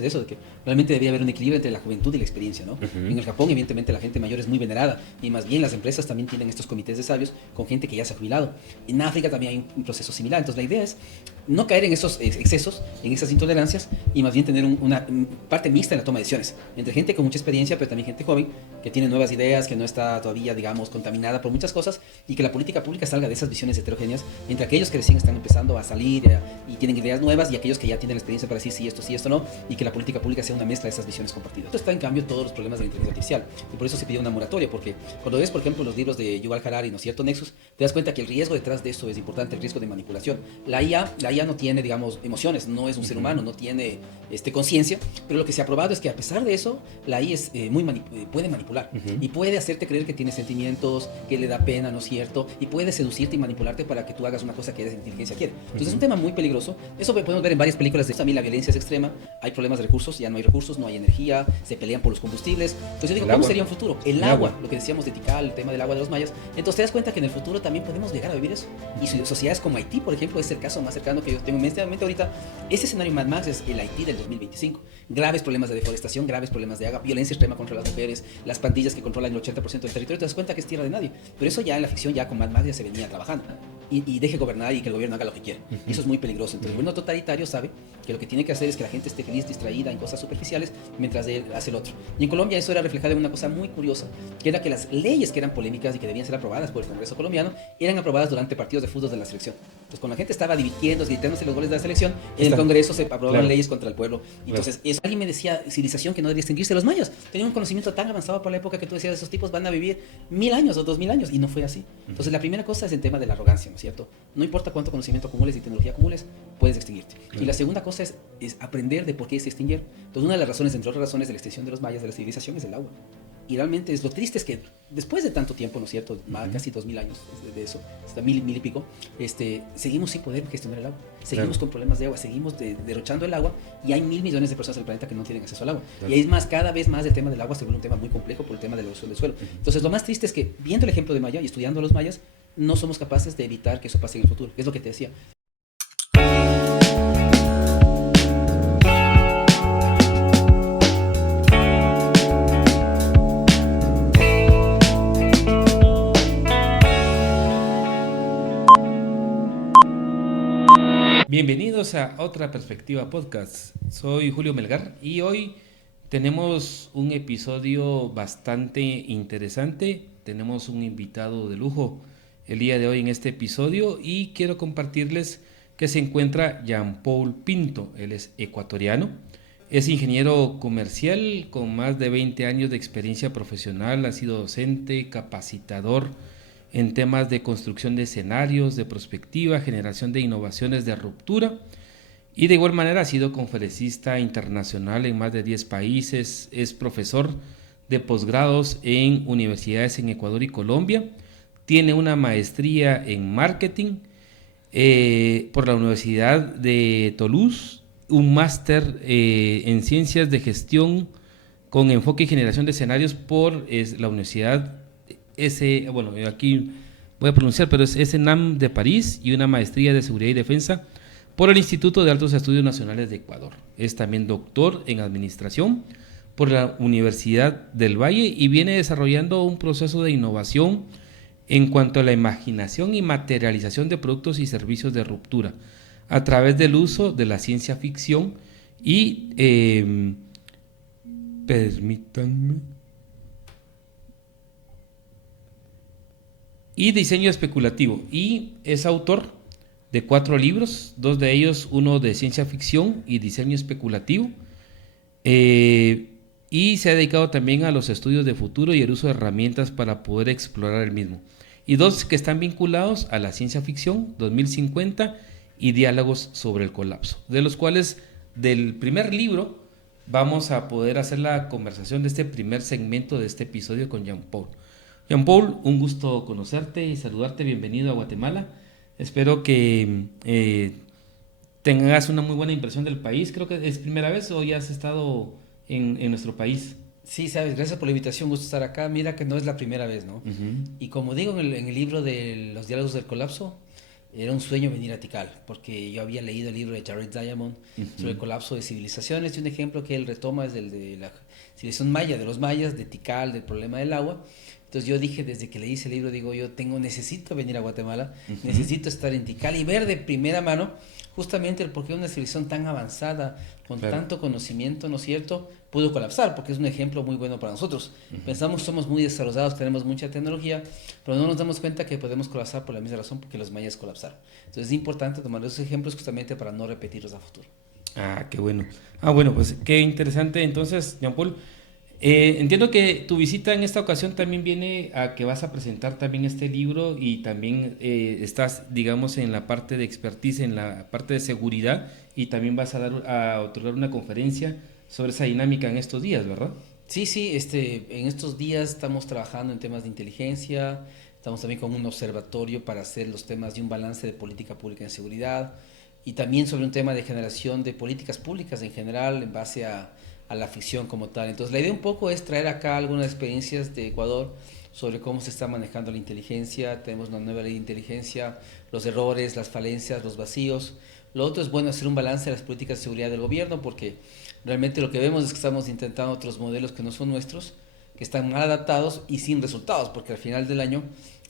de eso, de que realmente debía haber un equilibrio entre la juventud y la experiencia, ¿no? En el Japón, evidentemente, la gente mayor es muy venerada y más bien las empresas también tienen estos comités de sabios con gente que ya se ha jubilado. En África también hay un proceso similar, entonces la idea es no caer en esos excesos, en esas intolerancias y más bien tener una parte mixta en la toma de decisiones, entre gente con mucha experiencia, pero también gente joven que tiene nuevas ideas, que no está todavía, digamos, contaminada por muchas cosas y que la política pública salga de esas visiones heterogéneas entre aquellos que recién están empezando a salir y tienen ideas nuevas y aquellos que ya tienen la experiencia para decir sí, esto no, y que la política pública sea una mezcla de esas visiones compartidas. Esto está en cambio todos los problemas de la inteligencia artificial y por eso se pidió una moratoria, porque cuando ves por ejemplo los libros de Yuval Harari, ¿no es cierto?, Nexus, te das cuenta que el riesgo detrás de esto es importante, el riesgo de manipulación. La IA no tiene, digamos, emociones, no es un ser humano, no tiene conciencia, pero lo que se ha probado es que a pesar de eso, la IA es, puede manipular y puede hacerte creer que tiene sentimientos, que le da pena, ¿no es cierto?, y puede seducirte y manipularte para que tú hagas una cosa que la inteligencia quiere. Entonces es un tema muy peligroso, eso podemos ver en varias películas. También la violencia es extrema, hay problemas de recursos, ya no hay recursos, no hay energía, se pelean por los combustibles. Entonces yo digo, ¿cómo sería un futuro? El agua, lo que decíamos de Tikal, el tema del agua de los mayas. Entonces te das cuenta que en el futuro también podemos llegar a vivir eso. Y sociedades como Haití, por ejemplo, es el caso más cercano que yo tengo en mente ahorita. Ese escenario Mad Max es el Haití del 2025. Graves problemas de deforestación, graves problemas de agua, violencia extrema contra las mujeres, las pandillas que controlan el 80% del territorio. Te das cuenta que es tierra de nadie. Pero eso ya en la ficción, ya con Mad Max ya se venía trabajando. Y deje gobernar y que el gobierno haga lo que quiere. Y eso es muy peligroso. Entonces el gobierno totalitario sabe que lo que tiene que hacer es que la gente esté feliz, distraída en cosas superficiales, mientras él hace el otro. Y en Colombia eso era reflejado en una cosa muy curiosa, que era que las leyes que eran polémicas y que debían ser aprobadas por el Congreso colombiano, eran aprobadas durante partidos de fútbol de la selección. Entonces cuando la gente estaba divirtiéndose, gritándose los goles de la selección, en el Congreso se aprobaban leyes contra el pueblo. Entonces alguien me decía, civilización que no debería extinguirse. Los mayas tenían un conocimiento tan avanzado por la época que tú decías, esos tipos van a vivir 1000 años o 2000 años, y no fue así. Entonces la primera cosa es el tema de la arrogancia, ¿no es cierto? No importa cuánto conocimiento acumules y tecnología acumules, puedes extinguirte. Y la segunda cosa es aprender de por qué se extinguieron. Entonces una de las razones, entre otras razones, de la extinción de los mayas, de la civilización, es el agua. Y realmente es lo triste es que después de tanto tiempo, ¿no es cierto?, casi 2000 años de eso, hasta mil y pico, seguimos sin poder gestionar el agua. Seguimos con problemas de agua, seguimos derrochando el agua, y hay 1000 millones de personas en el planeta que no tienen acceso al agua. Y es más, cada vez más el tema del agua se vuelve un tema muy complejo por el tema de la erosión del suelo. Entonces lo más triste es que, viendo el ejemplo de Maya y estudiando a los mayas, no somos capaces de evitar que eso pase en el futuro, que es lo que te decía. Bienvenidos a Otra Perspectiva Podcast. Soy Julio Melgar y hoy tenemos un episodio bastante interesante. Tenemos un invitado de lujo el día de hoy en este episodio y quiero compartirles que se encuentra Jean-Paul Pinto. Él es ecuatoriano, es ingeniero comercial con más de 20 años de experiencia profesional, ha sido docente, capacitador en temas de construcción de escenarios, de prospectiva, generación de innovaciones de ruptura, y de igual manera ha sido conferencista internacional en más de 10 países, es profesor de posgrados en universidades en Ecuador y Colombia, tiene una maestría en marketing por la Universidad de Toulouse, un máster en ciencias de gestión con enfoque y generación de escenarios por la Universidad aquí voy a pronunciar, pero es SNAM de París, y una maestría de seguridad y defensa por el Instituto de Altos Estudios Nacionales de Ecuador. Es también doctor en administración por la Universidad del Valle y viene desarrollando un proceso de innovación en cuanto a la imaginación y materialización de productos y servicios de ruptura a través del uso de la ciencia ficción y y diseño especulativo, y es autor de 4 libros, 2 de ellos, uno de ciencia ficción y diseño especulativo, y se ha dedicado también a los estudios de futuro y el uso de herramientas para poder explorar el mismo, y 2 que están vinculados a la ciencia ficción, 2050 y diálogos sobre el colapso, de los cuales del primer libro vamos a poder hacer la conversación de este primer segmento de este episodio con Jean-Paul. Jean-Paul, un gusto conocerte y saludarte, bienvenido a Guatemala. Espero que tengas una muy buena impresión del país. Creo que es primera vez o ya has estado en nuestro país. Sí, sabes, gracias por la invitación, gusto estar acá. Mira que no es la primera vez, ¿no? Y como digo en el libro de los diálogos del colapso, Era un sueño venir a Tikal, porque yo había leído el libro de Jared Diamond sobre el colapso de civilizaciones, y un ejemplo que él retoma es el de la civilización maya, de los mayas, de Tikal, del problema del agua. Entonces yo dije, desde que leí ese libro, digo, necesito venir a Guatemala, necesito estar en Tikal y ver de primera mano justamente el por qué una civilización tan avanzada, con tanto conocimiento, ¿no es cierto?, pudo colapsar, porque es un ejemplo muy bueno para nosotros. Pensamos que somos muy desarrollados, tenemos mucha tecnología, pero no nos damos cuenta que podemos colapsar por la misma razón porque los mayas colapsaron. Entonces es importante tomar esos ejemplos justamente para no repetirlos a futuro. Ah, qué bueno. Ah, bueno, pues qué interesante. Entonces, Jean Paul, entiendo que tu visita en esta ocasión también viene a que vas a presentar también este libro y también estás, digamos, en la parte de expertise, en la parte de seguridad, y también vas a otorgar una conferencia sobre esa dinámica en estos días, ¿verdad? Sí, sí, en estos días estamos trabajando en temas de inteligencia, estamos también con un observatorio para hacer los temas de un balance de política pública en seguridad, y también sobre un tema de generación de políticas públicas en general en base a la ficción como tal. Entonces la idea un poco es traer acá algunas experiencias de Ecuador sobre cómo se está manejando la inteligencia. Tenemos una nueva ley de inteligencia, los errores, las falencias, los vacíos. Lo otro es bueno hacer un balance de las políticas de seguridad del gobierno, porque realmente lo que vemos es que estamos intentando otros modelos que no son nuestros, que están mal adaptados y sin resultados, porque al final del año,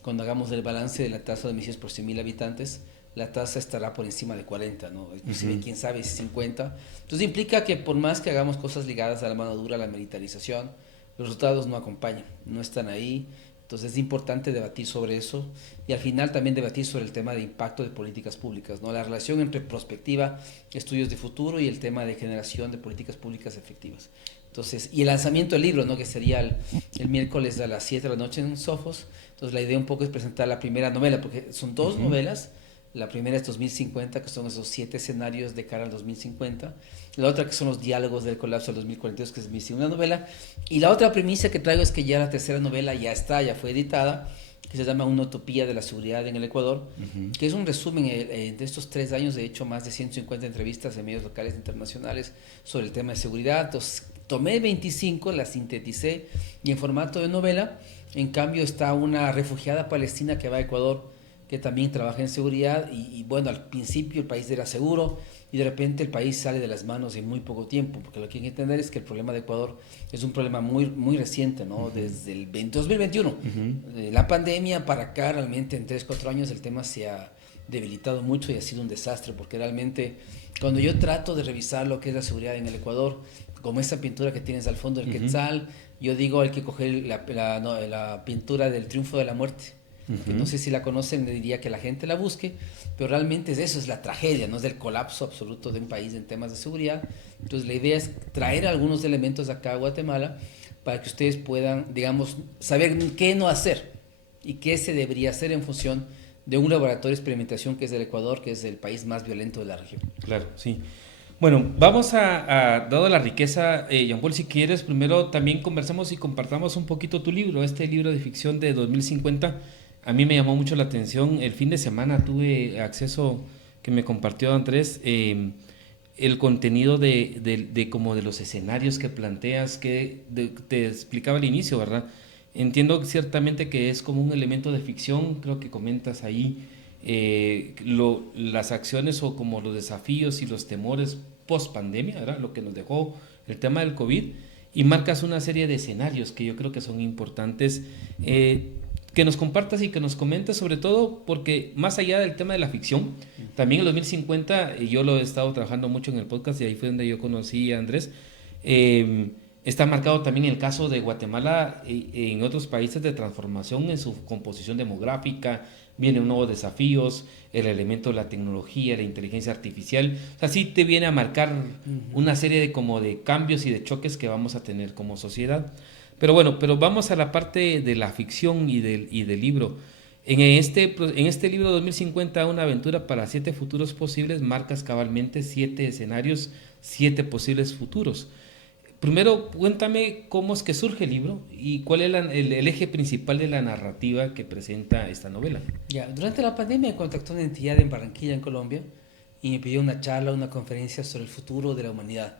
cuando hagamos el balance de la tasa de emisiones por 100.000 habitantes, la tasa estará por encima de 40, ¿no? Inclusive, quién sabe, si 50. Entonces implica que por más que hagamos cosas ligadas a la mano dura, a la militarización, los resultados no acompañan, no están ahí. Entonces es importante debatir sobre eso, y al final también debatir sobre el tema de impacto de políticas públicas, ¿no? La relación entre prospectiva, estudios de futuro, y el tema de generación de políticas públicas efectivas. Entonces, y el lanzamiento del libro, ¿no?, que sería el miércoles a las 7 de la noche en Sofos. Entonces la idea un poco es presentar la primera novela, porque son dos novelas. La primera es 2050, que son esos 7 escenarios de cara al 2050. La otra, que son los diálogos del colapso del 2042, que es mi segunda novela. Y la otra premisa que traigo es que ya la tercera novela ya está, ya fue editada, que se llama Una utopía de la seguridad en el Ecuador, que es un resumen de estos 3 años. He hecho más de 150 entrevistas en medios locales e internacionales sobre el tema de seguridad. Entonces tomé 25, las sinteticé, y en formato de novela. En cambio está una refugiada palestina que va a Ecuador, que también trabaja en seguridad, y bueno, al principio el país era seguro, y de repente el país sale de las manos en muy poco tiempo, porque lo que hay que entender es que el problema de Ecuador es un problema muy, muy reciente, ¿no? Desde el 2021, la pandemia para acá, realmente en 3-4 años el tema se ha debilitado mucho y ha sido un desastre, porque realmente cuando yo trato de revisar lo que es la seguridad en el Ecuador, como esa pintura que tienes al fondo del Quetzal, yo digo, hay que coger la pintura del Triunfo de la Muerte. No sé si la conocen, le diría que la gente la busque, pero realmente eso, es la tragedia, no es del colapso absoluto de un país en temas de seguridad. Entonces la idea es traer algunos elementos acá a Guatemala para que ustedes puedan, digamos, saber qué no hacer y qué se debería hacer en función de un laboratorio de experimentación que es el Ecuador, que es el país más violento de la región. Claro, sí. Bueno, vamos dado la riqueza, Jean Paul, si quieres, primero también conversamos y compartamos un poquito tu libro, este libro de ficción de 2050. A mí me llamó mucho la atención. El fin de semana tuve acceso, que me compartió Andrés, el contenido como de los escenarios que planteas, te explicaba al inicio, ¿verdad? Entiendo ciertamente que es como un elemento de ficción, creo que comentas ahí las acciones o como los desafíos y los temores post pandemia, ¿verdad? Lo que nos dejó el tema del COVID, y marcas una serie de escenarios que yo creo que son importantes. Que nos compartas y que nos comentes, sobre todo porque más allá del tema de la ficción, también el 2050, yo lo he estado trabajando mucho en el podcast, y ahí fue donde yo conocí a Andrés, está marcado también el caso de Guatemala en otros países de transformación en su composición demográfica. Vienen nuevos desafíos, el elemento de la tecnología, la inteligencia artificial. O sea, sí te viene a marcar una serie de cambios y de choques que vamos a tener como sociedad. Pero bueno, vamos a la parte de la ficción y del libro. En este libro 2050, una aventura para 7 futuros posibles, marcas cabalmente 7 escenarios, 7 posibles futuros. Primero, cuéntame cómo es que surge el libro y cuál es el eje principal de la narrativa que presenta esta novela. Ya, durante la pandemia me contactó una entidad en Barranquilla, en Colombia, y me pidió una charla, una conferencia sobre el futuro de la humanidad,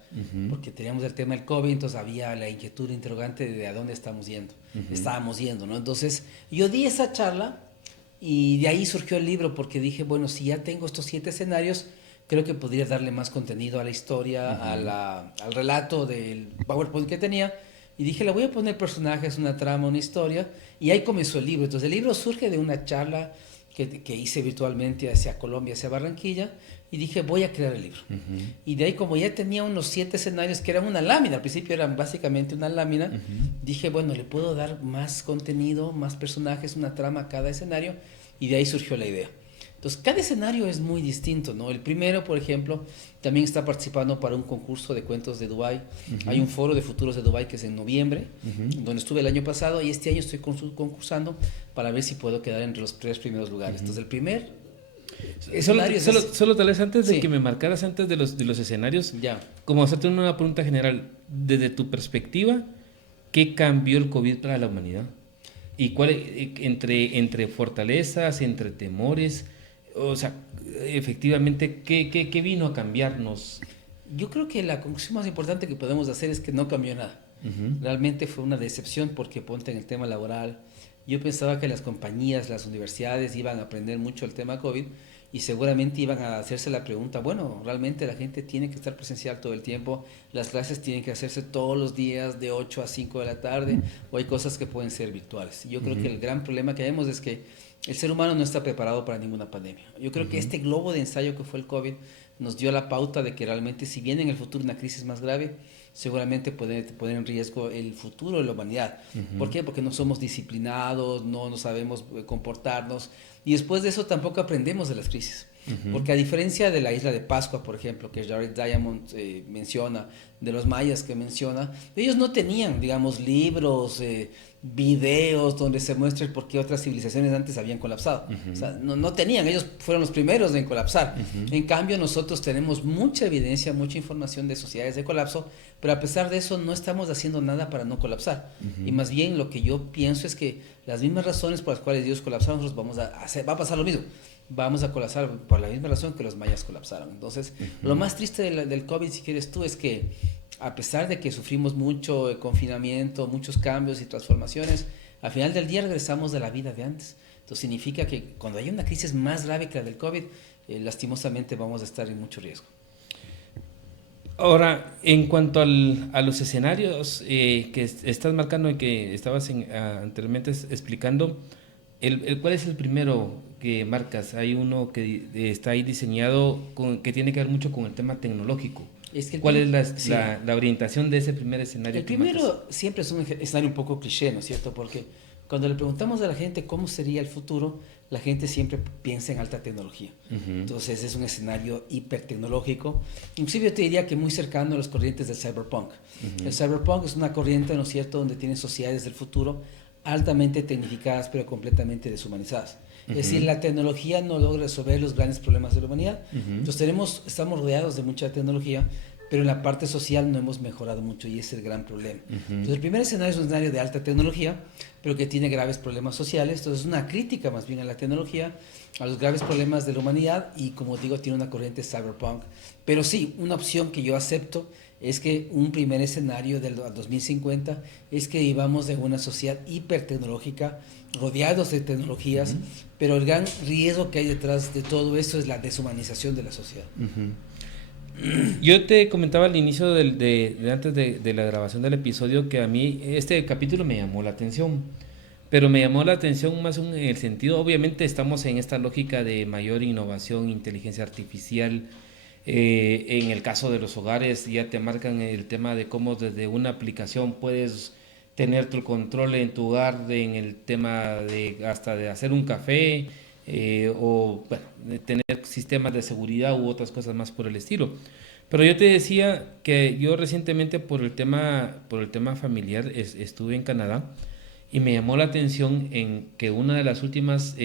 porque teníamos el tema del COVID, entonces había la inquietud interrogante de a dónde estábamos yendo, ¿no? Entonces yo di esa charla Y de ahí surgió el libro porque dije, bueno, si ya tengo estos 7 escenarios, creo que podría darle más contenido a la historia, al relato del PowerPoint que tenía. Y dije, le voy a poner personajes, una trama, una historia. Y ahí comenzó el libro. Entonces el libro surge de una charla que hice virtualmente hacia Colombia, hacia Barranquilla. Y dije, voy a crear el libro. Y de ahí, como ya tenía unos 7 escenarios que eran una lámina, al principio eran básicamente una lámina, dije, bueno, le puedo dar más contenido, más personajes, una trama a cada escenario. Y de ahí surgió la idea. Entonces, cada escenario es muy distinto, ¿no? El primero, por ejemplo, también está participando para un concurso de cuentos de Dubái. Hay un foro de futuros de Dubái que es en noviembre, donde estuve el año pasado, y este año estoy concursando para ver si puedo quedar entre los 3 primeros lugares. Entonces, el primer Solo tal vez antes de sí. que me marcaras antes de los escenarios, Ya. como hacerte una pregunta general, desde tu perspectiva, ¿qué cambió el COVID para la humanidad? ¿Y cuál, entre fortalezas, entre temores, o sea, efectivamente, qué vino a cambiarnos? Yo creo que la conclusión más importante que podemos hacer es que no cambió nada. Realmente fue una decepción porque ponte en el tema laboral. Yo pensaba que las compañías, las universidades iban a aprender mucho el tema COVID y seguramente iban a hacerse la pregunta, bueno, realmente la gente tiene que estar presencial todo el tiempo, las clases tienen que hacerse todos los días de 8 a 5 de la tarde o hay cosas que pueden ser virtuales. Yo creo que el gran problema que vemos es que el ser humano no está preparado para ninguna pandemia. Yo creo que este globo de ensayo que fue el COVID nos dio la pauta de que realmente si viene en el futuro una crisis más grave, seguramente puede poner en riesgo el futuro de la humanidad. ¿Por qué? Porque no somos disciplinados, no sabemos comportarnos y después de eso tampoco aprendemos de las crisis. Porque a diferencia de la isla de Pascua, por ejemplo, que Jared Diamond menciona, de los mayas que menciona, ellos no tenían, digamos, libros, videos donde se muestre por qué otras civilizaciones antes habían colapsado. O sea, no tenían, ellos fueron los primeros en colapsar. En cambio, nosotros tenemos mucha evidencia, mucha información de sociedades de colapso, pero a pesar de eso no estamos haciendo nada para no colapsar. Y más bien lo que yo pienso es que las mismas razones por las cuales ellos colapsaron, nosotros vamos a hacer, va a pasar lo mismo. Vamos a colapsar por la misma razón que los mayas colapsaron. Entonces, lo más triste del COVID, si quieres tú, es que a pesar de que sufrimos mucho confinamiento, muchos cambios y transformaciones, al final del día regresamos de la vida de antes. Entonces, significa que cuando hay una crisis más grave que la del COVID, lastimosamente vamos a estar en mucho riesgo. Ahora, en cuanto a los escenarios que estás marcando y que estabas anteriormente explicando, ¿cuál es el primero que marcas? Hay uno que está ahí diseñado que tiene que ver mucho con el tema tecnológico. ¿Cuál es la orientación de ese primer escenario? El primero siempre es un escenario un poco cliché, ¿no es cierto? Porque cuando le preguntamos a la gente cómo sería el futuro, la gente siempre piensa en alta tecnología. Entonces es un escenario hipertecnológico. Inclusive yo te diría que muy cercano a las corrientes del cyberpunk. El cyberpunk es una corriente, ¿no es cierto?, donde tienen sociedades del futuro altamente tecnificadas pero completamente deshumanizadas. Es decir, la tecnología no logra resolver los grandes problemas de la humanidad. Entonces estamos rodeados de mucha tecnología, pero en la parte social no hemos mejorado mucho y ese es el gran problema. Entonces el primer escenario es un escenario de alta tecnología, pero que tiene graves problemas sociales. Entonces es una crítica más bien a la tecnología, a los graves problemas de la humanidad y, como digo, tiene una corriente cyberpunk. Pero sí, una opción que yo acepto es que un primer escenario del 2050 es que vivamos en una sociedad hipertecnológica, rodeados de tecnologías, pero el gran riesgo que hay detrás de todo eso es la deshumanización de la sociedad. Yo te comentaba al inicio antes de la grabación del episodio que a mí este capítulo me llamó la atención, pero me llamó la atención más en el sentido, obviamente estamos en esta lógica de mayor innovación, inteligencia artificial. En el caso de los hogares ya te marcan el tema de cómo desde una aplicación puedes tener tu control en tu hogar en el tema hasta de hacer un café, o bueno, de tener sistemas de seguridad u otras cosas más por el estilo. Pero yo te decía que yo recientemente por el tema familiar estuve en Canadá y me llamó la atención en que una de las últimas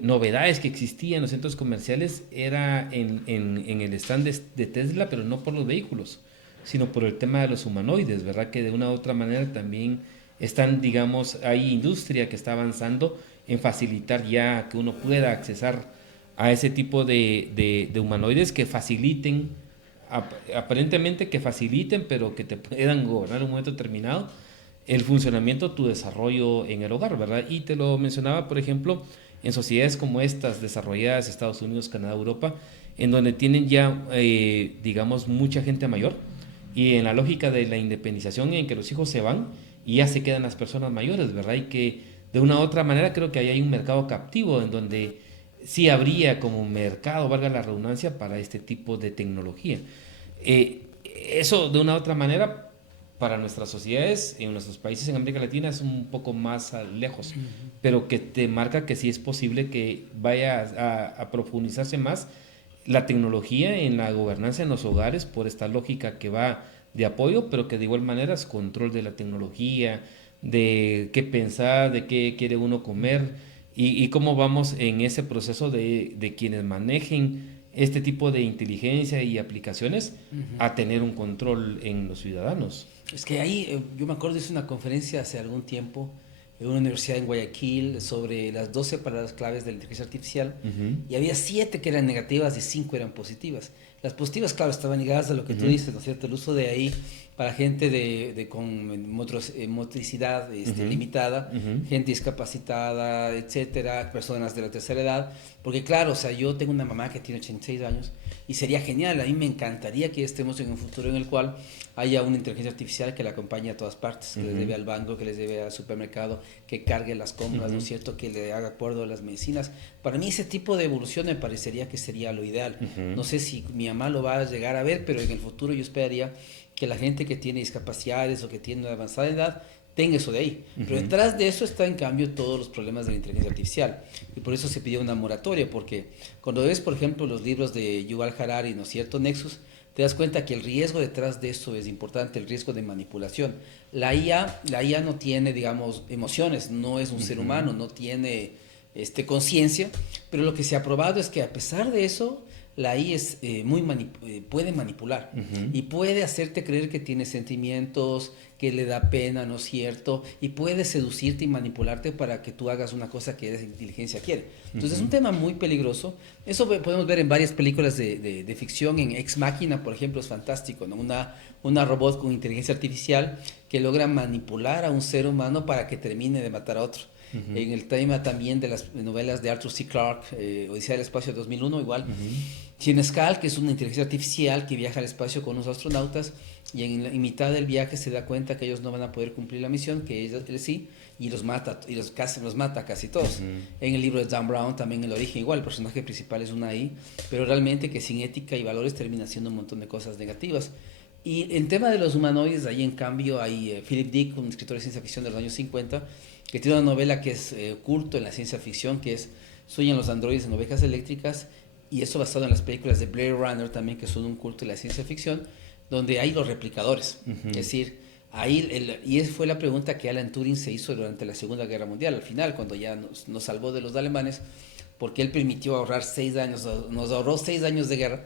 novedades que existían en los centros comerciales era en el stand de Tesla, pero no por los vehículos, sino por el tema de los humanoides, ¿verdad? Que de una u otra manera también están, digamos, hay industria que está avanzando en facilitar ya que uno pueda accesar a ese tipo de humanoides que faciliten, aparentemente que faciliten, pero que te puedan gobernar en un momento determinado. el funcionamiento, tu desarrollo en el hogar, ¿verdad? Y te lo mencionaba, por ejemplo, en sociedades como estas, desarrolladas, Estados Unidos, Canadá, Europa, en donde tienen ya, digamos, mucha gente mayor, y en la lógica de la independización en que los hijos se van y ya se quedan las personas mayores, ¿verdad? Y que de una u otra manera creo que ahí hay un mercado captivo en donde sí habría como mercado, valga la redundancia, para este tipo de tecnología. Eso de una u otra manera para nuestras sociedades, en nuestros países en América Latina es un poco más lejos, pero que te marca que sí es posible que vaya a profundizarse más la tecnología en la gobernanza en los hogares por esta lógica que va de apoyo, pero que de igual manera es control de la tecnología, de qué pensar, de qué quiere uno comer y cómo vamos en ese proceso de quienes manejen este tipo de inteligencia y aplicaciones a tener un control en los ciudadanos. Es que ahí, yo me acuerdo, hice una conferencia hace algún tiempo en una universidad en Guayaquil sobre las 12 palabras claves de la inteligencia artificial y había 7 que eran negativas y 5 eran positivas. Las positivas, claro, estaban ligadas a lo que tú dices, ¿no es cierto? El uso de ahí para gente con motricidad limitada, gente discapacitada, etcétera, personas de la tercera edad, porque claro, o sea, yo tengo una mamá que tiene 86 años y sería genial, a mí me encantaría que estemos en un futuro en el cual haya una inteligencia artificial que la acompañe a todas partes, que les lleve al banco, que les lleve al supermercado, que cargue las compras, ¿no es cierto?, que le haga acuerdo a las medicinas. Para mí ese tipo de evolución me parecería que sería lo ideal. No sé si mi mamá lo va a llegar a ver, pero en el futuro yo esperaría que la gente que tiene discapacidades o que tiene una avanzada edad tenga eso de ahí. Pero detrás de eso está en cambio todos los problemas de la inteligencia artificial. Y por eso se pidió una moratoria, porque cuando ves, por ejemplo, los libros de Yuval Harari, ¿no es cierto?, Nexus, te das cuenta que el riesgo detrás de eso es importante, el riesgo de manipulación. La IA no tiene, digamos, emociones, no es un ser humano, no tiene conciencia, pero lo que se ha probado es que a pesar de eso, la IA es, puede manipular y puede hacerte creer que tiene sentimientos, que le da pena, ¿no es cierto? Y puede seducirte y manipularte para que tú hagas una cosa que esa inteligencia quiere. Entonces es un tema muy peligroso. Eso podemos ver en varias películas de ficción. En Ex Machina, por ejemplo, es fantástico, ¿no? Una robot con inteligencia artificial que logra manipular a un ser humano para que termine de matar a otro. En el tema también de las novelas de Arthur C. Clarke, Odisea del Espacio 2001, igual. Sinescal, que es una inteligencia artificial que viaja al espacio con unos astronautas y en mitad del viaje se da cuenta que ellos no van a poder cumplir la misión, que él sí, y los mata, y los mata casi todos. En el libro de Dan Brown también el origen igual, el personaje principal es una AI, pero realmente que sin ética y valores termina haciendo un montón de cosas negativas. Y en tema de los humanoides, ahí en cambio hay Philip Dick, un escritor de ciencia ficción de los años 50, que tiene una novela que es culto en la ciencia ficción, que es Sueñan los androides en ovejas eléctricas, y eso basado en las películas de Blade Runner también, que son un culto en la ciencia ficción, donde hay los replicadores. Es decir, ahí y esa fue la pregunta que Alan Turing se hizo durante la Segunda Guerra Mundial, al final, cuando ya nos salvó de los alemanes, porque él permitió ahorrar 6 años, nos ahorró 6 años de guerra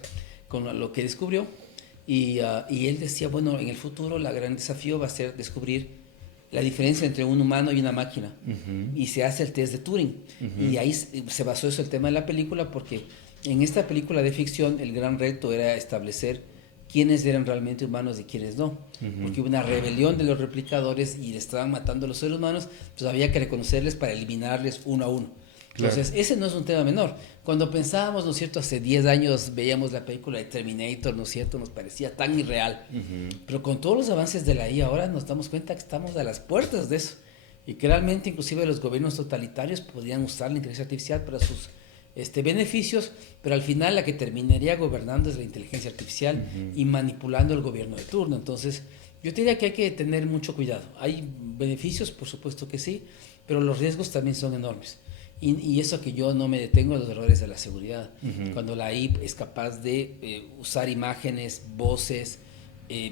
con lo que descubrió, y él decía, bueno, en el futuro el gran desafío va a ser descubrir la diferencia entre un humano y una máquina, y se hace el test de Turing, y ahí se basó eso el tema de la película, porque en esta película de ficción el gran reto era establecer quiénes eran realmente humanos y quiénes no, porque hubo una rebelión de los replicadores y le estaban matando a los seres humanos, pues había que reconocerles para eliminarles uno a uno. Entonces, ese no es un tema menor. Cuando pensábamos, ¿no es cierto?, hace 10 años veíamos la película de Terminator, ¿no es cierto?, nos parecía tan irreal. Pero con todos los avances de la IA ahora nos damos cuenta que estamos a las puertas de eso. Y que realmente inclusive los gobiernos totalitarios podrían usar la inteligencia artificial para sus beneficios, pero al final la que terminaría gobernando es la inteligencia artificial y manipulando el gobierno de turno. Entonces, yo te diría que hay que tener mucho cuidado. Hay beneficios, por supuesto que sí, pero los riesgos también son enormes. Y eso que yo no me detengo en los errores de la seguridad. Cuando la AI es capaz de usar imágenes, voces,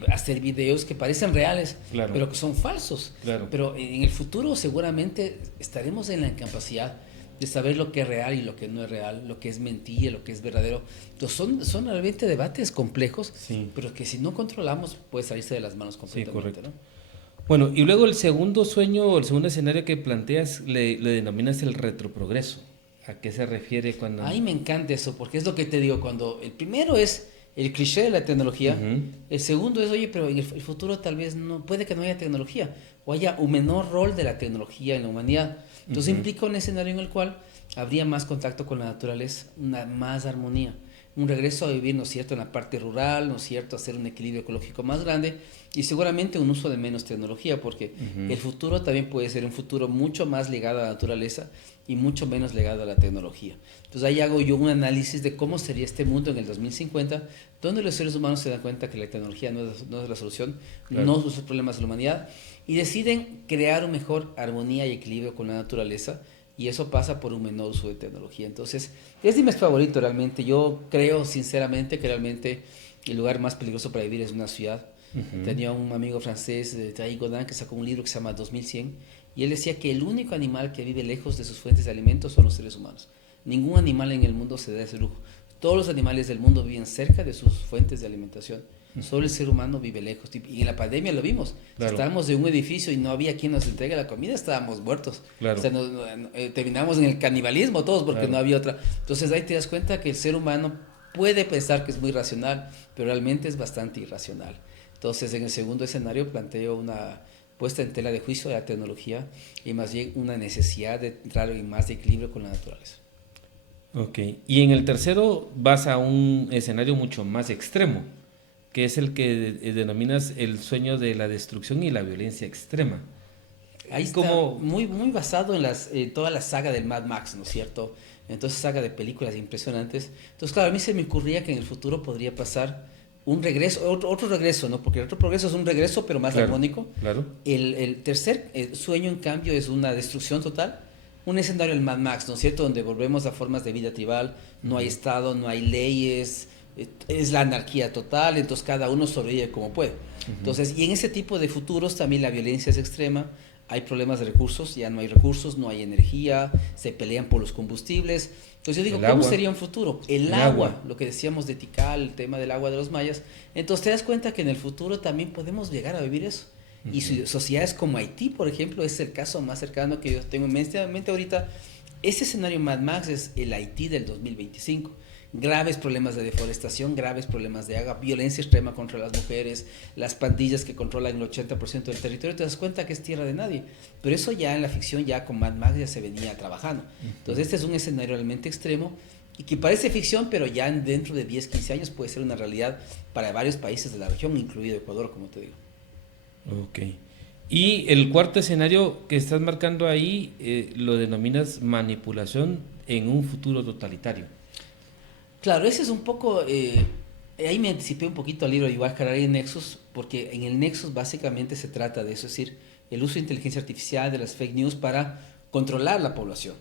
hacer videos que parecen reales, pero que son falsos. Pero en el futuro seguramente estaremos en la incapacidad de saber lo que es real y lo que no es real, lo que es mentira, lo que es verdadero. Entonces son realmente debates complejos, pero que si no controlamos puede salirse de las manos completamente, ¿no? Bueno, y luego el segundo sueño, el segundo escenario que planteas, le denominas el retroprogreso. ¿A qué se refiere cuando...? A mí me encanta eso, porque es lo que te digo, cuando el primero es el cliché de la tecnología. El segundo es, oye, pero en el futuro tal vez no, puede que no haya tecnología o haya un menor rol de la tecnología en la humanidad. Entonces implica un escenario en el cual habría más contacto con la naturaleza, más armonía, un regreso a vivir, ¿no es cierto?, en la parte rural, ¿no es cierto?, hacer un equilibrio ecológico más grande y seguramente un uso de menos tecnología, porque el futuro también puede ser un futuro mucho más ligado a la naturaleza y mucho menos ligado a la tecnología. Entonces ahí hago yo un análisis de cómo sería este mundo en el 2050, donde los seres humanos se dan cuenta que la tecnología no es la solución, Claro. no son los problemas de la humanidad, y deciden crear una mejor armonía y equilibrio con la naturaleza, y eso pasa por un menor uso de tecnología. Entonces, es mi mes favorito realmente. Yo creo sinceramente que realmente el lugar más peligroso para vivir es una ciudad. Tenía un amigo francés, Thierry Godin, que sacó un libro que se llama 2100, y él decía que el único animal que vive lejos de sus fuentes de alimentos son los seres humanos. Ningún animal en el mundo se da ese lujo. Todos los animales del mundo viven cerca de sus fuentes de alimentación. Solo el ser humano vive lejos. Y en la pandemia lo vimos. Claro. Si estábamos en un edificio y no había quien nos entregue la comida, estábamos muertos. Claro. O sea, terminamos en el canibalismo todos porque no había otra. Entonces ahí te das cuenta que el ser humano puede pensar que es muy racional, pero realmente es bastante irracional. Entonces en el segundo escenario planteo una puesta en tela de juicio de la tecnología y más bien una necesidad de entrar en más de equilibrio con la naturaleza. Ok. Y en el tercero vas a un escenario mucho más extremo, que es el que denominas el sueño de la destrucción y la violencia extrema. Ahí está muy basado en toda la saga del Mad Max, ¿no es cierto? Entonces, saga de películas impresionantes. Entonces, claro, a mí se me ocurría que en el futuro podría pasar un regreso, otro regreso, ¿no? Porque el otro progreso es un regreso, pero más armónico. Claro. El tercer sueño, en cambio, es una destrucción total. Un escenario del Mad Max, ¿no es cierto? Donde volvemos a formas de vida tribal, no hay Estado, no hay leyes, es la anarquía total, entonces cada uno sobrevive como puede. Entonces, y en ese tipo de futuros también la violencia es extrema, hay problemas de recursos, ya no hay recursos, no hay energía, se pelean por los combustibles. Entonces yo digo, ¿cómo sería un futuro? El agua, lo que decíamos de Tikal, el tema del agua de los mayas. Entonces te das cuenta que en el futuro también podemos llegar a vivir eso. Y sociedades como Haití, por ejemplo, es el caso más cercano que yo tengo en mente ahorita. Ese escenario Mad Max es el Haití del 2025. Graves problemas de deforestación, graves problemas de agua, violencia extrema contra las mujeres, las pandillas que controlan el 80% del territorio. Te das cuenta que es tierra de nadie. Pero eso ya en la ficción, ya con Mad Max ya se venía trabajando. Entonces este es un escenario realmente extremo y que parece ficción, pero ya dentro de 10, 15 años puede ser una realidad para varios países de la región, incluido Ecuador, como te digo. Ok. Y el cuarto escenario que estás marcando ahí lo denominas manipulación en un futuro totalitario. Claro, ese es un poco, ahí me anticipé un poquito al libro de Yuval Harari en Nexus, porque en el Nexus básicamente se trata de eso, es decir, el uso de inteligencia artificial, de las fake news para controlar la población.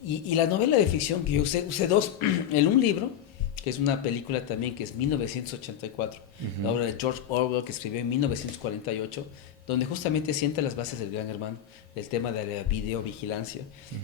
Y la novela de ficción que yo usé dos, en un libro, que es una película también que es 1984, la obra de George Orwell que escribió en 1948, donde justamente sienta las bases del Gran Hermano, del tema de la videovigilancia.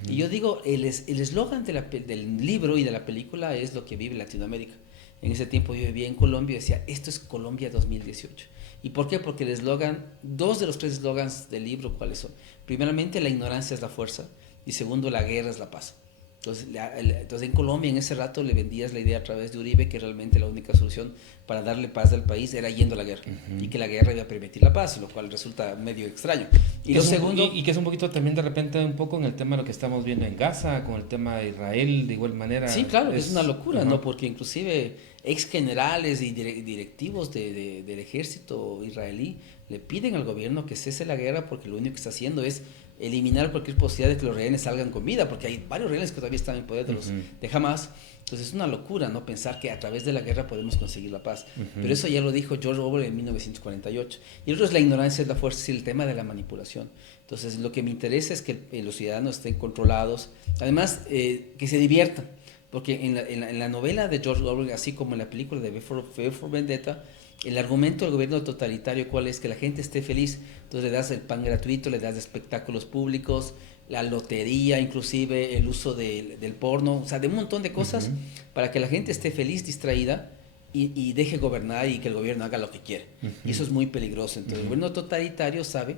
Y yo digo, el eslogan del libro y de la película es lo que vive Latinoamérica. En ese tiempo yo vivía en Colombia y decía, esto es Colombia 2018. ¿Y por qué? Porque el eslogan, dos de los tres eslogans del libro, ¿cuáles son? Primeramente, la ignorancia es la fuerza, y segundo, la guerra es la paz. Entonces en Colombia en ese rato le vendías la idea a través de Uribe que realmente la única solución para darle paz al país era yendo a la guerra y que la guerra iba a permitir la paz, lo cual resulta medio extraño. Y lo segundo... Y que es un poquito también de repente un poco en el tema de lo que estamos viendo en Gaza, con el tema de Israel, de igual manera. Sí, claro, es una locura, ¿no? Porque inclusive ex generales y directivos del ejército israelí le piden al gobierno que cese la guerra porque lo único que está haciendo es eliminar cualquier posibilidad de que los rehenes salgan con vida, porque hay varios rehenes que todavía están en poder de Hamas. Entonces es una locura, ¿no? Pensar que a través de la guerra podemos conseguir la paz. Pero eso ya lo dijo George Orwell en 1948. Y el otro es la ignorancia es la fuerza, y el tema de la manipulación. Entonces lo que me interesa es que los ciudadanos estén controlados, además que se diviertan, porque en la novela de George Orwell, así como en la película de V for Vendetta, el argumento del gobierno totalitario, ¿cuál es? Que la gente esté feliz. Entonces le das el pan gratuito, le das espectáculos públicos, la lotería, inclusive el uso del porno, o sea, de un montón de cosas para que la gente esté feliz, distraída y deje gobernar y que el gobierno haga lo que quiere. Y eso es muy peligroso. Entonces el gobierno totalitario sabe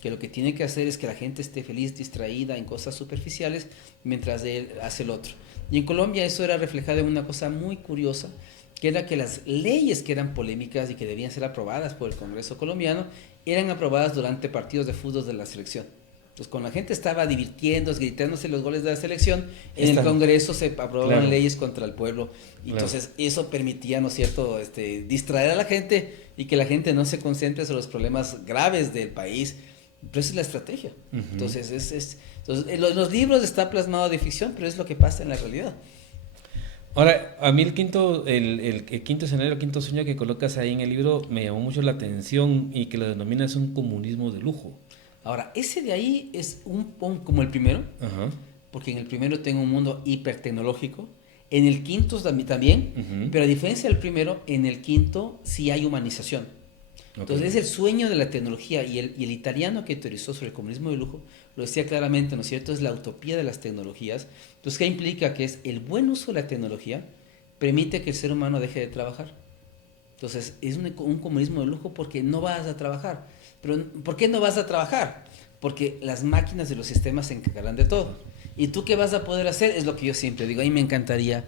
que lo que tiene que hacer es que la gente esté feliz, distraída en cosas superficiales, mientras él hace el otro. Y en Colombia eso era reflejado en una cosa muy curiosa, que era que las leyes que eran polémicas y que debían ser aprobadas por el Congreso colombiano eran aprobadas durante partidos de fútbol de la selección. Entonces, cuando la gente estaba divirtiéndose, gritándose los goles de la selección, en el Congreso se aprobaban claro, leyes contra el pueblo. Y claro. entonces eso permitía, ¿no es cierto?, distraer a la gente y que la gente no se concentre sobre los problemas graves del país. Pero esa es la estrategia. Entonces, entonces, los libros está plasmado de ficción, pero es lo que pasa en la realidad. Ahora, a mí el quinto escenario, el quinto sueño que colocas ahí en el libro me llamó mucho la atención y que lo denominas un comunismo de lujo. Ahora, ese de ahí es como el primero, Ajá. porque en el primero tengo un mundo hipertecnológico, en el quinto también, pero a diferencia del primero, en el quinto sí hay humanización. Entonces es el sueño de la tecnología y el italiano que teorizó sobre el comunismo de lujo lo decía claramente, ¿no es cierto? Es la utopía de las tecnologías. Entonces, ¿qué implica? Que es el buen uso de la tecnología permite que el ser humano deje de trabajar. Entonces, es un comunismo de lujo porque no vas a trabajar. Pero, ¿por qué no vas a trabajar? Porque las máquinas de los sistemas se encargarán de todo. ¿Y tú qué vas a poder hacer? Es lo que yo siempre digo. A mí me encantaría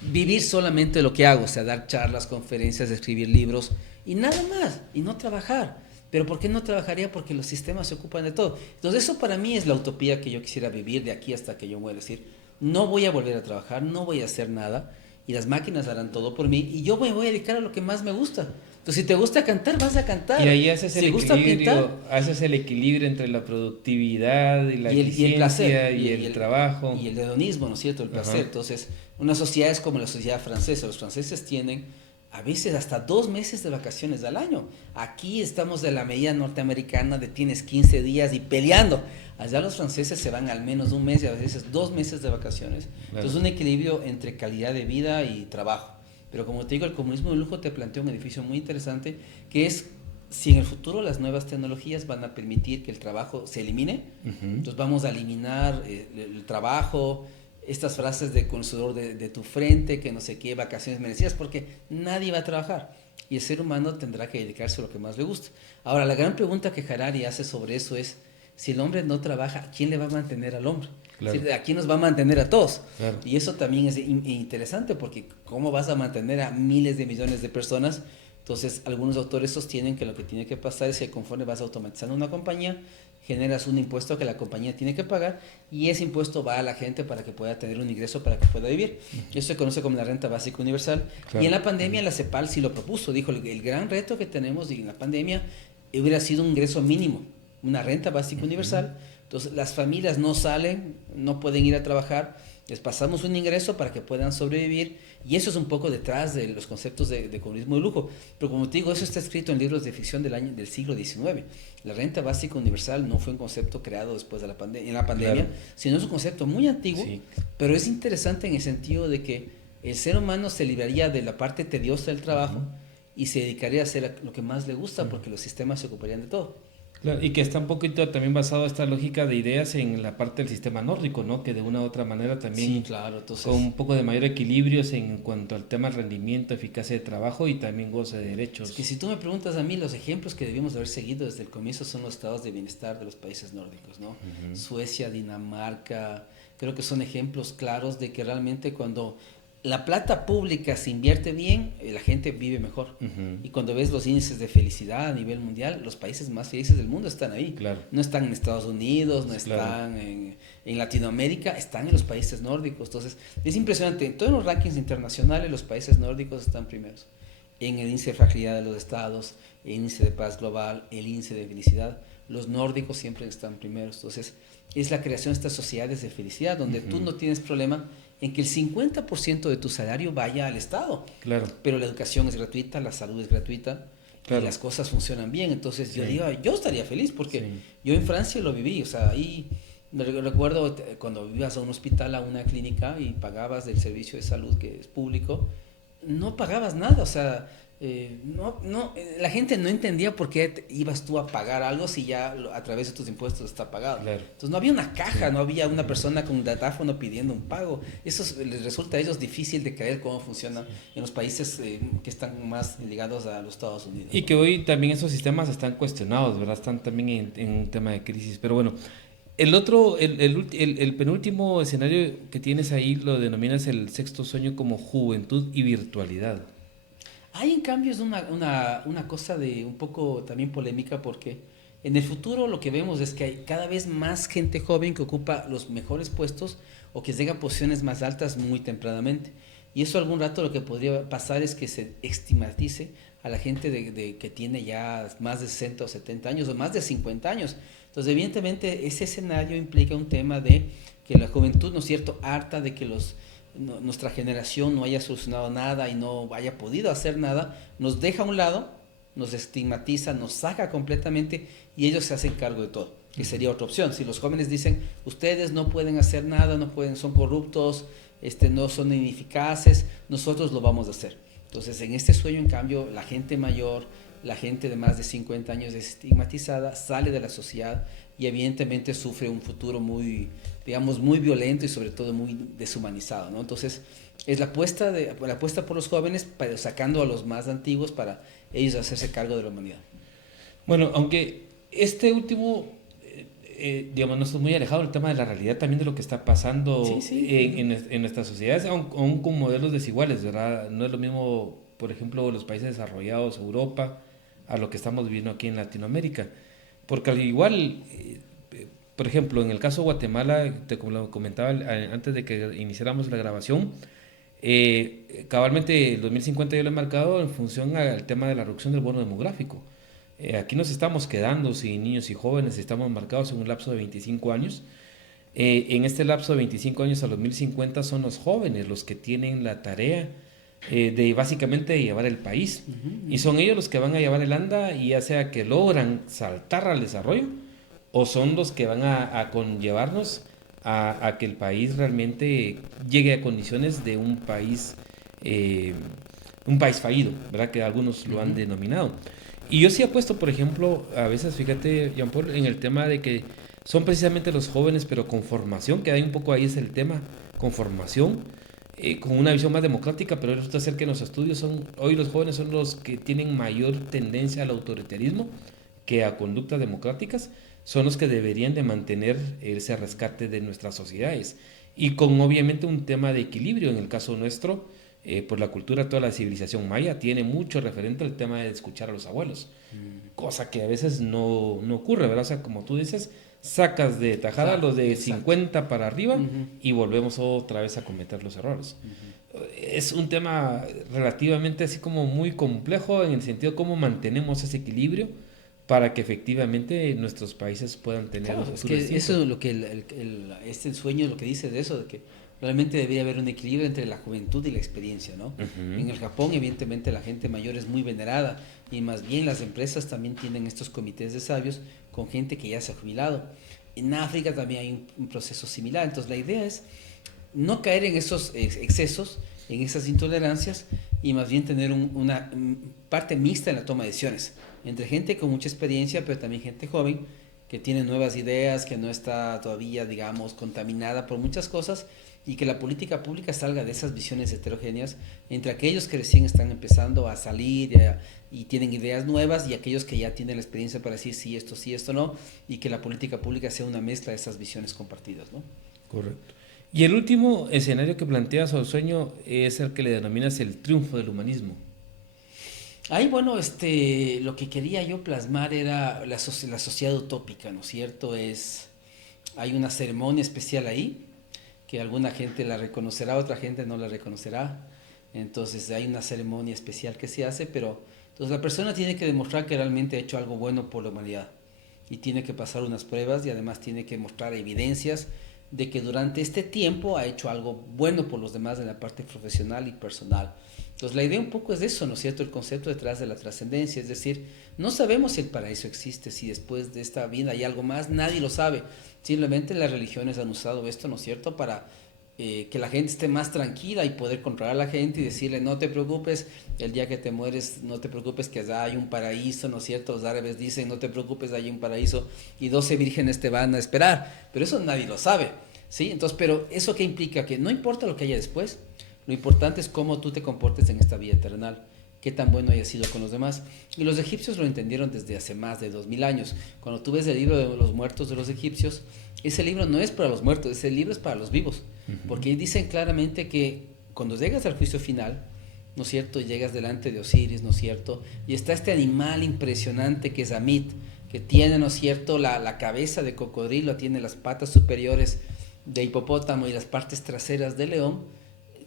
vivir solamente lo que hago, o sea, dar charlas, conferencias, escribir libros y nada más, y no trabajar. Pero ¿por qué no trabajaría? Porque los sistemas se ocupan de todo. Entonces eso para mí es la utopía que yo quisiera vivir de aquí hasta que yo muera. Es decir, no voy a volver a trabajar, no voy a hacer nada y las máquinas harán todo por mí y yo me voy a dedicar a lo que más me gusta. Entonces si te gusta cantar, vas a cantar. Y ahí haces el Si gusta equilibrio, pintar, haces el equilibrio entre la productividad y la y el eficiencia placer y el trabajo. y el hedonismo, ¿no es cierto? El placer. Ajá. Entonces, una sociedad es como la sociedad francesa. Los franceses tienen a veces hasta 2 meses de vacaciones al año. Aquí estamos de la medida norteamericana de tienes 15 días y peleando. Allá los franceses se van al menos un mes y a veces 2 meses de vacaciones. Claro. Entonces, un equilibrio entre calidad de vida y trabajo. Pero como te digo, el comunismo de lujo te plantea un edificio muy interesante que es si en el futuro las nuevas tecnologías van a permitir que el trabajo se elimine, entonces vamos a eliminar el trabajo, estas frases de conocedor de tu frente, que no sé qué, vacaciones merecidas, porque nadie va a trabajar y el ser humano tendrá que dedicarse a lo que más le gusta. Ahora, la gran pregunta que Harari hace sobre eso es, si el hombre no trabaja, ¿quién le va a mantener al hombre? Claro. ¿A quién nos va a mantener a todos? Claro. Y eso también es interesante porque ¿cómo vas a mantener a miles de millones de personas? Entonces, algunos autores sostienen que lo que tiene que pasar es que conforme vas automatizando una compañía, generas un impuesto que la compañía tiene que pagar y ese impuesto va a la gente para que pueda tener un ingreso para que pueda vivir. Eso se conoce como la renta básica universal. Claro. Y en la pandemia la CEPAL sí lo propuso. Dijo, el gran reto que tenemos en la pandemia hubiera sido un ingreso mínimo, una renta básica universal. Entonces, las familias no salen, no pueden ir a trabajar, les pasamos un ingreso para que puedan sobrevivir y eso es un poco detrás de los conceptos de comunismo de lujo. Pero como te digo, eso está escrito en libros de ficción del siglo XIX. La renta básica universal no fue un concepto creado después de la pandemia, claro, sino es un concepto muy antiguo, sí, pero es interesante en el sentido de que el ser humano se libraría de la parte tediosa del trabajo y se dedicaría a hacer lo que más le gusta porque los sistemas se ocuparían de todo. Claro, y que está un poquito también basado esta lógica de ideas en la parte del sistema nórdico, ¿no? Que de una u otra manera también, sí, claro, entonces, con un poco de mayor equilibrio en cuanto al tema rendimiento, eficacia de trabajo y también goce de derechos. Es que si tú me preguntas a mí, los ejemplos que debimos haber seguido desde el comienzo son los estados de bienestar de los países nórdicos, ¿no? Suecia, Dinamarca, creo que son ejemplos claros de que realmente cuando la plata pública se invierte bien, la gente vive mejor. Y cuando ves los índices de felicidad a nivel mundial, los países más felices del mundo están ahí. Claro. No están en Estados Unidos, no están en Latinoamérica, están en los países nórdicos. Entonces, es impresionante. En todos los rankings internacionales, los países nórdicos están primeros. En el índice de fragilidad de los estados, el índice de paz global, el índice de felicidad, los nórdicos siempre están primeros. Entonces, es la creación de estas sociedades de felicidad, donde tú no tienes problema en que el 50% de tu salario vaya al Estado. Claro. Pero la educación es gratuita, la salud es gratuita, claro, y las cosas funcionan bien. Entonces yo digo, yo estaría feliz porque yo en Francia lo viví. O sea, ahí recuerdo cuando ibas a un hospital, a una clínica y pagabas del servicio de salud que es público, no pagabas nada. O sea, la gente no entendía por qué ibas tú a pagar algo si ya a través de tus impuestos está pagado. Claro. Entonces no había una caja, no había una persona con un datáfono pidiendo un pago. Eso les resulta a ellos difícil de creer cómo funciona en los países que están más ligados a los Estados Unidos. Y que hoy también esos sistemas están cuestionados, ¿verdad? Están también en un tema de crisis. Pero bueno, el penúltimo escenario que tienes ahí lo denominas el sexto sueño como juventud y virtualidad. Hay en cambio es una cosa de un poco también polémica porque en el futuro lo que vemos es que hay cada vez más gente joven que ocupa los mejores puestos o que llega a posiciones más altas muy tempranamente. Y eso algún rato lo que podría pasar es que se estigmatice a la gente que tiene ya más de 60 o 70 años o más de 50 años. Entonces, evidentemente, ese escenario implica un tema de que la juventud, ¿no es cierto?, harta de que nuestra generación no haya solucionado nada y no haya podido hacer nada, nos deja a un lado, nos estigmatiza, nos saca completamente y ellos se hacen cargo de todo, que sería otra opción. Si los jóvenes dicen, ustedes no pueden hacer nada, no pueden, son corruptos, no son ineficaces, nosotros lo vamos a hacer. Entonces, en este sueño, en cambio, la gente mayor, la gente de más de 50 años es estigmatizada, sale de la sociedad y evidentemente sufre un futuro muy, digamos, muy violento y sobre todo muy deshumanizado, ¿no? Entonces, es la apuesta por los jóvenes, pero sacando a los más antiguos para ellos hacerse cargo de la humanidad. Bueno, aunque este último, digamos, no está muy alejado del tema de la realidad también de lo que está pasando en nuestras sociedades, aún con modelos desiguales, ¿verdad? No es lo mismo, por ejemplo, los países desarrollados, Europa, a lo que estamos viviendo aquí en Latinoamérica. Porque al igual, por ejemplo, en el caso de Guatemala, como lo comentaba antes de que iniciáramos la grabación, cabalmente el 2050 yo lo he marcado en función al tema de la reducción del bono demográfico. Aquí nos estamos quedando sin niños y jóvenes, estamos marcados en un lapso de 25 años. En este lapso de 25 años a 2050 son los jóvenes los que tienen la tarea de básicamente llevar el país. Y son ellos los que van a llevar el anda, y ya sea que logran saltar al desarrollo o son los que van a conllevarnos a que el país realmente llegue a condiciones de un país fallido, ¿verdad? Que algunos lo han denominado. Y yo sí apuesto, por ejemplo, a veces, fíjate, Jean-Paul, en el tema de que son precisamente los jóvenes, pero con formación, que hay un poco ahí es el tema, con formación, con una visión más democrática, pero resulta ser que en los estudios hoy los jóvenes son los que tienen mayor tendencia al autoritarismo que a conductas democráticas, son los que deberían de mantener ese rescate de nuestras sociedades. Y con obviamente un tema de equilibrio, en el caso nuestro, por la cultura, toda la civilización maya tiene mucho referente al tema de escuchar a los abuelos, cosa que a veces no ocurre, ¿verdad? O sea, como tú dices, sacas de tajada los de 50 para arriba y volvemos otra vez a cometer los errores. Es un tema relativamente así como muy complejo en el sentido de cómo mantenemos ese equilibrio para que efectivamente nuestros países puedan tener un futuro. Es que eso es lo que el sueño lo que dice de eso, de que realmente debería haber un equilibrio entre la juventud y la experiencia, ¿no? En el Japón, evidentemente, la gente mayor es muy venerada y más bien las empresas también tienen estos comités de sabios con gente que ya se ha jubilado. En África también hay un proceso similar. Entonces, la idea es no caer en esos excesos, en esas intolerancias y más bien tener una parte mixta en la toma de decisiones entre gente con mucha experiencia, pero también gente joven que tiene nuevas ideas, que no está todavía, digamos, contaminada por muchas cosas, y que la política pública salga de esas visiones heterogéneas entre aquellos que recién están empezando a salir y tienen ideas nuevas y aquellos que ya tienen la experiencia para decir sí, esto no, y que la política pública sea una mezcla de esas visiones compartidas, ¿no? Correcto. Y el último escenario que planteas o sueño es el que le denominas el triunfo del humanismo. Ahí, bueno, lo que quería yo plasmar era la sociedad utópica, ¿no es cierto? Hay una ceremonia especial ahí, que alguna gente la reconocerá, otra gente no la reconocerá. Entonces hay una ceremonia especial que se hace, pero entonces la persona tiene que demostrar que realmente ha hecho algo bueno por la humanidad y tiene que pasar unas pruebas y además tiene que mostrar evidencias de que durante este tiempo ha hecho algo bueno por los demás en la parte profesional y personal. Entonces la idea un poco es eso, ¿no es cierto? El concepto detrás de la trascendencia, es decir, no sabemos si el paraíso existe, si después de esta vida hay algo más, nadie lo sabe. Simplemente las religiones han usado esto, ¿no es cierto?, para que la gente esté más tranquila y poder controlar a la gente y decirle, no te preocupes, el día que te mueres, no te preocupes que allá hay un paraíso, ¿no es cierto? Los árabes dicen, no te preocupes, hay un paraíso y 12 vírgenes te van a esperar, pero eso nadie lo sabe, ¿sí? Entonces, pero ¿eso qué implica? Que no importa lo que haya después, lo importante es cómo tú te comportes en esta vida terrenal, qué tan bueno hayas sido con los demás. Y los egipcios lo entendieron desde hace más de 2000 años. Cuando tú ves el libro de los muertos de los egipcios, ese libro no es para los muertos, ese libro es para los vivos. Porque dicen claramente que cuando llegas al juicio final, ¿no es cierto? Y llegas delante de Osiris, ¿no es cierto? Y está este animal impresionante que es Amit, que tiene, ¿no es cierto?, la cabeza de cocodrilo, tiene las patas superiores de hipopótamo y las partes traseras de león.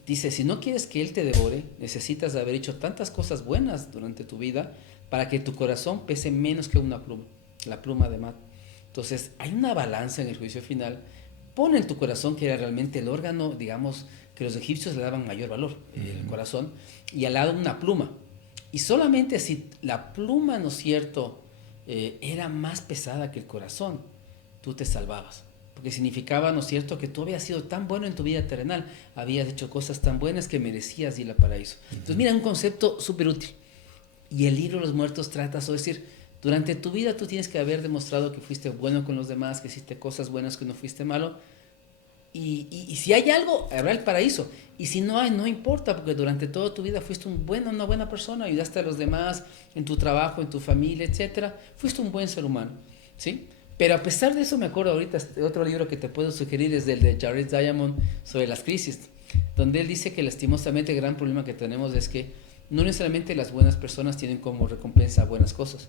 Dice, si no quieres que él te devore, necesitas haber hecho tantas cosas buenas durante tu vida para que tu corazón pese menos que una pluma, la pluma de Mat. Entonces, hay una balanza en el juicio final. Pon en tu corazón, que era realmente el órgano, digamos, que los egipcios le daban mayor valor, el corazón, y al lado una pluma. Y solamente si la pluma, ¿no es cierto?, era más pesada que el corazón, tú te salvabas. Porque significaba, ¿no es cierto?, que tú habías sido tan bueno en tu vida terrenal, habías hecho cosas tan buenas que merecías ir al paraíso. Entonces, mira, un concepto súper útil. Y el libro de los muertos trata eso, es decir, durante tu vida tú tienes que haber demostrado que fuiste bueno con los demás, que hiciste cosas buenas, que no fuiste malo. Y si hay algo, habrá el paraíso. Y si no hay, no importa, porque durante toda tu vida fuiste una buena persona, ayudaste a los demás en tu trabajo, en tu familia, etcétera. Fuiste un buen ser humano, ¿sí? Pero a pesar de eso, me acuerdo ahorita, otro libro que te puedo sugerir es el de Jared Diamond sobre las crisis, donde él dice que lastimosamente el gran problema que tenemos es que no necesariamente las buenas personas tienen como recompensa buenas cosas.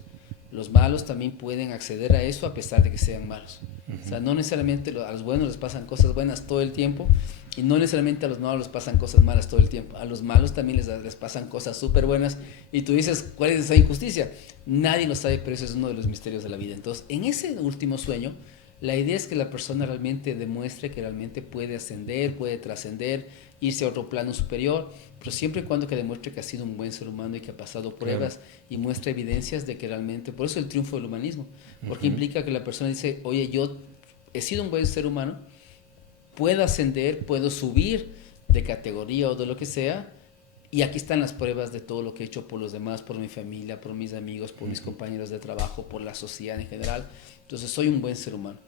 Los malos también pueden acceder a eso a pesar de que sean malos. O sea, no necesariamente a los buenos les pasan cosas buenas todo el tiempo y no necesariamente a los malos les pasan cosas malas todo el tiempo. A los malos también les pasan cosas súper buenas y tú dices, ¿cuál es esa injusticia? Nadie lo sabe, pero ese es uno de los misterios de la vida. Entonces, en ese último sueño, la idea es que la persona realmente demuestre que realmente puede ascender, puede trascender, irse a otro plano superior, pero siempre y cuando que demuestre que ha sido un buen ser humano y que ha pasado pruebas, claro, y muestra evidencias de que realmente, por eso el triunfo del humanismo, porque implica que la persona dice, oye, yo he sido un buen ser humano, puedo ascender, puedo subir de categoría o de lo que sea, y aquí están las pruebas de todo lo que he hecho por los demás, por mi familia, por mis amigos, por mis compañeros de trabajo, por la sociedad en general. Entonces soy un buen ser humano.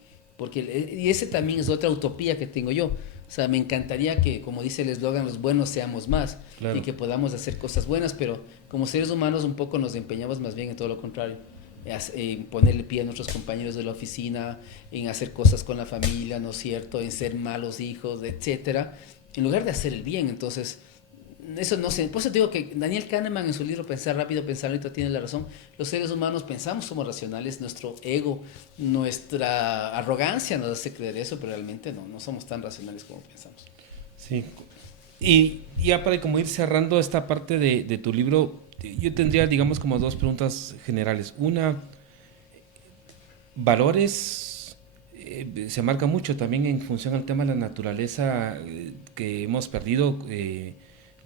Y ese también es otra utopía que tengo yo. O sea, me encantaría que, como dice el eslogan, los buenos seamos más, claro, y que podamos hacer cosas buenas, pero como seres humanos un poco nos empeñamos más bien en todo lo contrario, en ponerle pie a nuestros compañeros de la oficina, en hacer cosas con la familia, ¿no es cierto?, en ser malos hijos, etcétera, en lugar de hacer el bien. Entonces, eso no sé, por eso digo que Daniel Kahneman en su libro Pensar rápido, pensar lento tiene la razón. Los seres humanos pensamos, somos racionales, nuestro ego, nuestra arrogancia nos hace creer eso, pero realmente no somos tan racionales como pensamos. Sí, y ya para como ir cerrando esta parte de tu libro, yo tendría, digamos, como dos preguntas generales. Una, valores, se marca mucho también en función al tema de la naturaleza que hemos perdido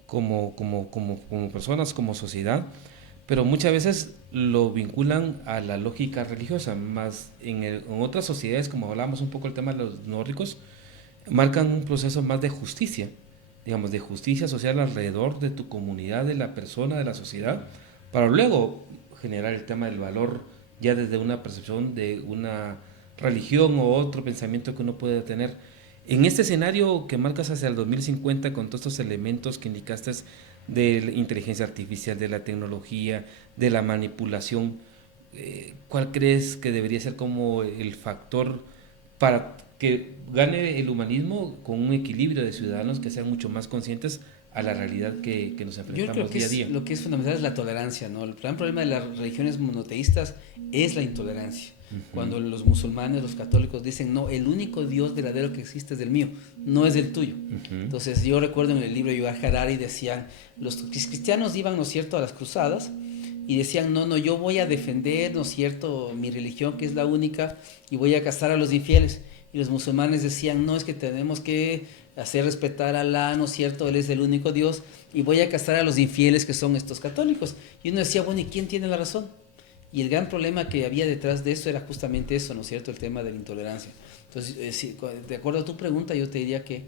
como personas, como sociedad, pero muchas veces lo vinculan a la lógica religiosa, más en otras sociedades, como hablábamos un poco el tema de los nórdicos, marcan un proceso más de justicia, digamos, de justicia social alrededor de tu comunidad, de la persona, de la sociedad, para luego generar el tema del valor ya desde una percepción de una religión o otro pensamiento que uno puede tener. En este escenario que marcas hacia el 2050, con todos estos elementos que indicaste de la inteligencia artificial, de la tecnología, de la manipulación, ¿cuál crees que debería ser como el factor para que gane el humanismo con un equilibrio de ciudadanos que sean mucho más conscientes a la realidad que nos enfrentamos día a día? Lo que es fundamental es la tolerancia, ¿no? El gran problema de las religiones monoteístas es la intolerancia. Cuando los musulmanes, los católicos dicen, no, el único Dios verdadero que existe es el mío, no es el tuyo. Entonces yo recuerdo en el libro de Yuval Harari decían, los cristianos iban, ¿no es cierto?, a las cruzadas y decían, no, yo voy a defender, ¿no es cierto?, mi religión que es la única y voy a cazar a los infieles. Y los musulmanes decían, no, es que tenemos que hacer respetar a Alá, ¿no es cierto?, Él es el único Dios y voy a cazar a los infieles que son estos católicos. Y uno decía, bueno, ¿y quién tiene la razón? Y el gran problema que había detrás de eso era justamente eso, ¿no es cierto?, el tema de la intolerancia. Entonces, de acuerdo a tu pregunta, yo te diría que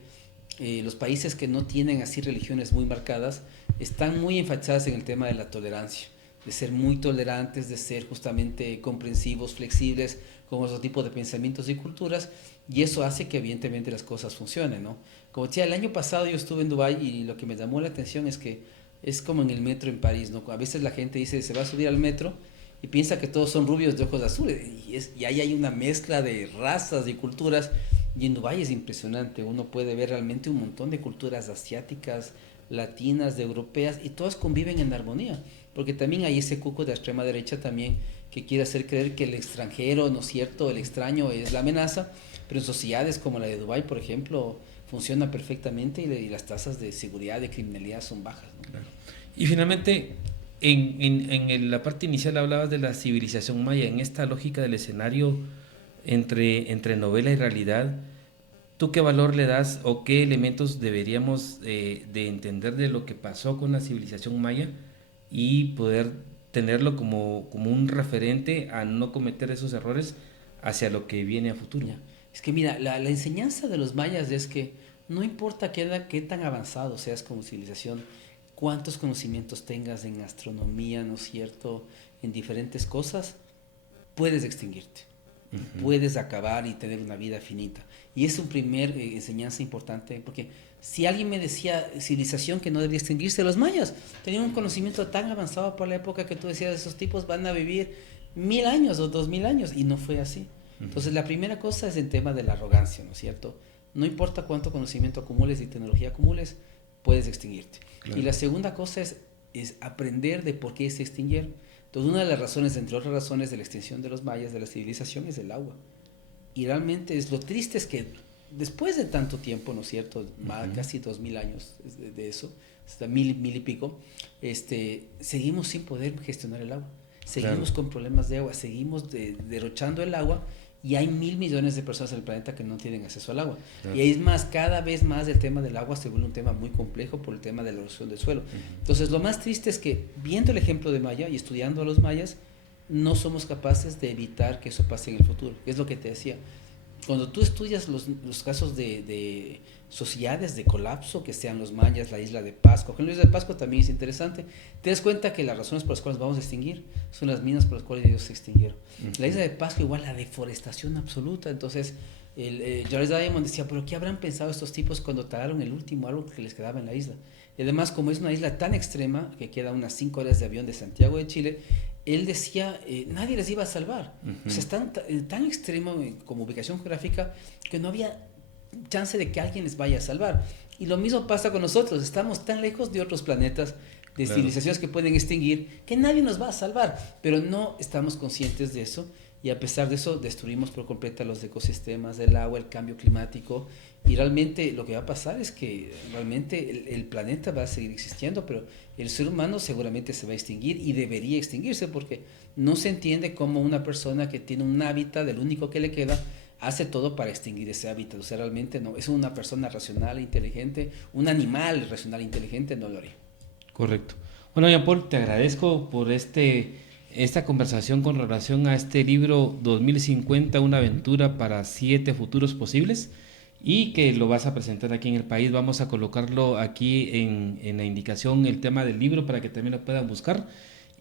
los países que no tienen así religiones muy marcadas están muy enfatizadas en el tema de la tolerancia, de ser muy tolerantes, de ser justamente comprensivos, flexibles con otro tipo de pensamientos y culturas, y eso hace que evidentemente las cosas funcionen, ¿no? Como decía, el año pasado yo estuve en Dubái y lo que me llamó la atención es que es como en el metro en París, ¿no? A veces la gente dice, se va a subir al metro y piensa que todos son rubios de ojos azules, y ahí hay una mezcla de razas y culturas, y en Dubái es impresionante, uno puede ver realmente un montón de culturas asiáticas, latinas, de europeas, y todas conviven en armonía, porque también hay ese cuco de la extrema derecha también que quiere hacer creer que el extranjero, ¿no es cierto?, el extraño es la amenaza, pero en sociedades como la de Dubái, por ejemplo, funciona perfectamente y las tasas de seguridad, de criminalidad son bajas, ¿no? Claro. Y finalmente, en la parte inicial hablabas de la civilización maya, en esta lógica del escenario entre novela y realidad. ¿Tú qué valor le das o qué elementos deberíamos de entender de lo que pasó con la civilización maya y poder tenerlo como un referente a no cometer esos errores hacia lo que viene a futuro? Ya. Es que mira, la enseñanza de los mayas es que no importa qué tan avanzado seas como civilización, cuántos conocimientos tengas en astronomía, ¿no es cierto?, en diferentes cosas, puedes extinguirte. Puedes acabar y tener una vida finita. Y es un primer enseñanza importante, porque si alguien me decía civilización que no debería extinguirse, los mayas tenían un conocimiento tan avanzado por la época que tú decías, esos tipos van a vivir 1000 años o 2000 años, y no fue así. Entonces la primera cosa es el tema de la arrogancia, ¿no es cierto? No importa cuánto conocimiento acumules y tecnología acumules, puedes extinguirte. Claro. Y la segunda cosa es aprender de por qué se extinguieron. Entonces, una de las razones, entre otras razones, de la extinción de los mayas, de la civilización, es el agua. Y realmente lo triste es que después de tanto tiempo, ¿no es cierto?, casi 2000 años de eso, hasta mil y pico, seguimos sin poder gestionar el agua. Seguimos con problemas de agua, seguimos derrochando el agua, y hay 1.000 millones de personas en el planeta que no tienen acceso al agua. Y es más, cada vez más el tema del agua se vuelve un tema muy complejo por el tema de la erosión del suelo. Entonces, lo más triste es que, viendo el ejemplo de Maya y estudiando a los mayas, no somos capaces de evitar que eso pase en el futuro. Es lo que te decía. Cuando tú estudias los casos de sociedades de colapso, que sean los mayas, la isla de Pascua, que la isla de Pascua también es interesante, te das cuenta que las razones por las cuales vamos a extinguir son las mismas por las cuales ellos se extinguieron. La isla de Pascua, igual, la deforestación absoluta. Entonces, Jared Diamond decía, pero ¿qué habrán pensado estos tipos cuando talaron el último árbol que les quedaba en la isla? Y además, como es una isla tan extrema, que queda unas 5 horas de avión de Santiago de Chile, él decía, nadie les iba a salvar. O sea, es tan extremo como ubicación geográfica que no había chance de que alguien les vaya a salvar. Y lo mismo pasa con nosotros, estamos tan lejos de otros planetas, de civilizaciones que pueden extinguir, que nadie nos va a salvar, pero no estamos conscientes de eso, y a pesar de eso destruimos por completo los ecosistemas, el agua, el cambio climático, y realmente lo que va a pasar es que realmente el planeta va a seguir existiendo, pero el ser humano seguramente se va a extinguir, y debería extinguirse, porque no se entiende cómo una persona que tiene un hábitat, el único que le queda, hace todo para extinguir ese hábitat. O sea, realmente no, es una persona racional e inteligente, un animal racional e inteligente no lo haría. Correcto. Bueno, Jean-Paul, te agradezco por esta conversación con relación a este libro 2050, una aventura para 7 futuros posibles, y que lo vas a presentar aquí en el país. Vamos a colocarlo aquí en la indicación, el tema del libro, para que también lo puedan buscar,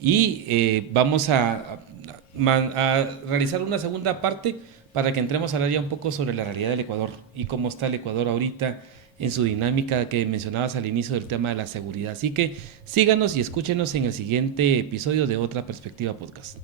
y vamos a realizar una segunda parte para que entremos a hablar ya un poco sobre la realidad del Ecuador y cómo está el Ecuador ahorita en su dinámica que mencionabas al inicio del tema de la seguridad. Así que síganos y escúchenos en el siguiente episodio de Otra Perspectiva Podcast.